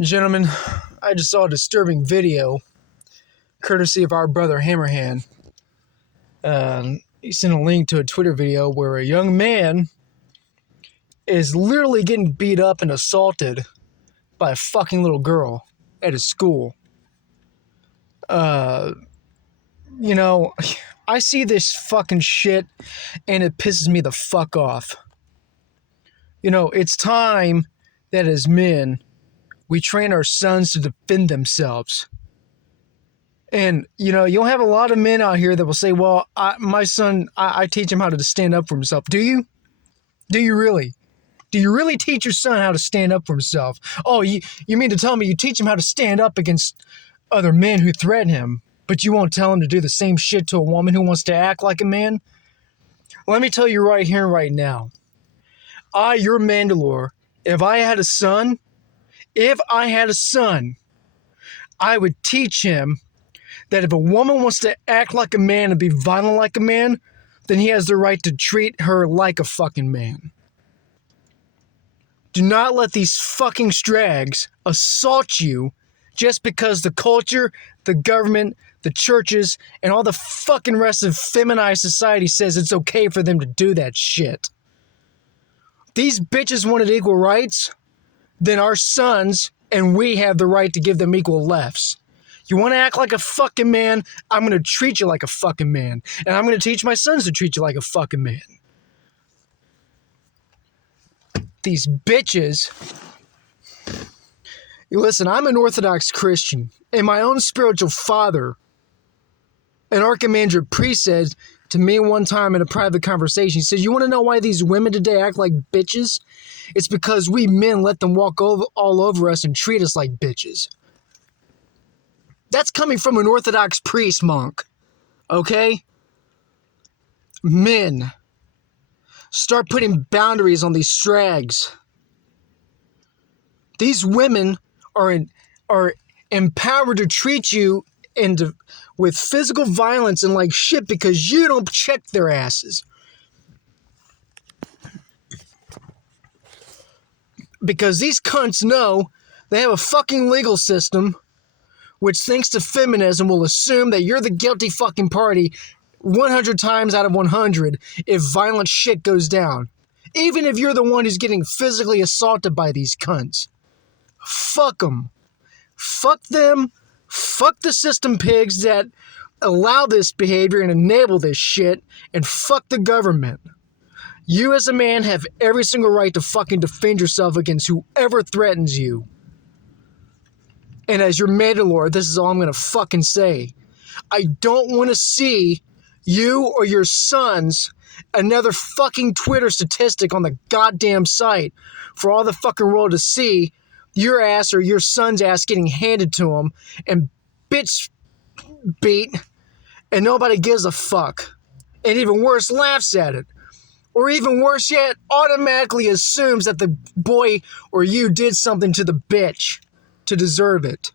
Gentlemen, I just saw a disturbing video, courtesy of our brother Hammerhand. He sent a link to a Twitter video where a young man is literally getting beat up and assaulted by a fucking little girl at his school. I see this fucking shit and it pisses me the fuck off. It's time that as men, we train our sons to defend themselves. And, you'll have a lot of men out here that will say, well, my son, I teach him how to stand up for himself. Do you? Do you really? Do you really teach your son how to stand up for himself? Oh, you mean to tell me you teach him how to stand up against other men who threaten him, but you won't tell him to do the same shit to a woman who wants to act like a man? Let me tell you right here and right now. Your Mandalore, if I had a son, I would teach him that if a woman wants to act like a man and be violent like a man, then he has the right to treat her like a fucking man. Do not let these fucking strags assault you just because the culture, the government, the churches, and all the fucking rest of feminized society says it's okay for them to do that shit. These bitches wanted equal rights, then our sons and we have the right to give them equal lefts. You want to act like a fucking man? I'm going to treat you like a fucking man. And I'm going to teach my sons to treat you like a fucking man. These bitches. Listen, I'm an Orthodox Christian, and my own spiritual father, an Archimandrite priest, said to me one time in a private conversation, he said, you want to know why these women today act like bitches? It's because we men let them walk all over us and treat us like bitches. That's coming from an Orthodox priest, monk. Okay? Men, start putting boundaries on these strags. These women are empowered to treat you with physical violence and like shit because you don't check their asses. Because these cunts know they have a fucking legal system which, thanks to feminism, will assume that you're the guilty fucking party 100 times out of 100 if violent shit goes down. Even if you're the one who's getting physically assaulted by these cunts. Fuck them. Fuck them. Fuck the system pigs that allow this behavior and enable this shit. And fuck the government. You as a man have every single right to fucking defend yourself against whoever threatens you. And as your Mandalore, this is all I'm going to fucking say. I don't want to see you or your sons another fucking Twitter statistic on the goddamn site for all the fucking world to see your ass or your son's ass getting handed to them and bitch beat and nobody gives a fuck. And even worse, laughs at it. Or even worse yet, automatically assumes that the boy or you did something to the bitch to deserve it.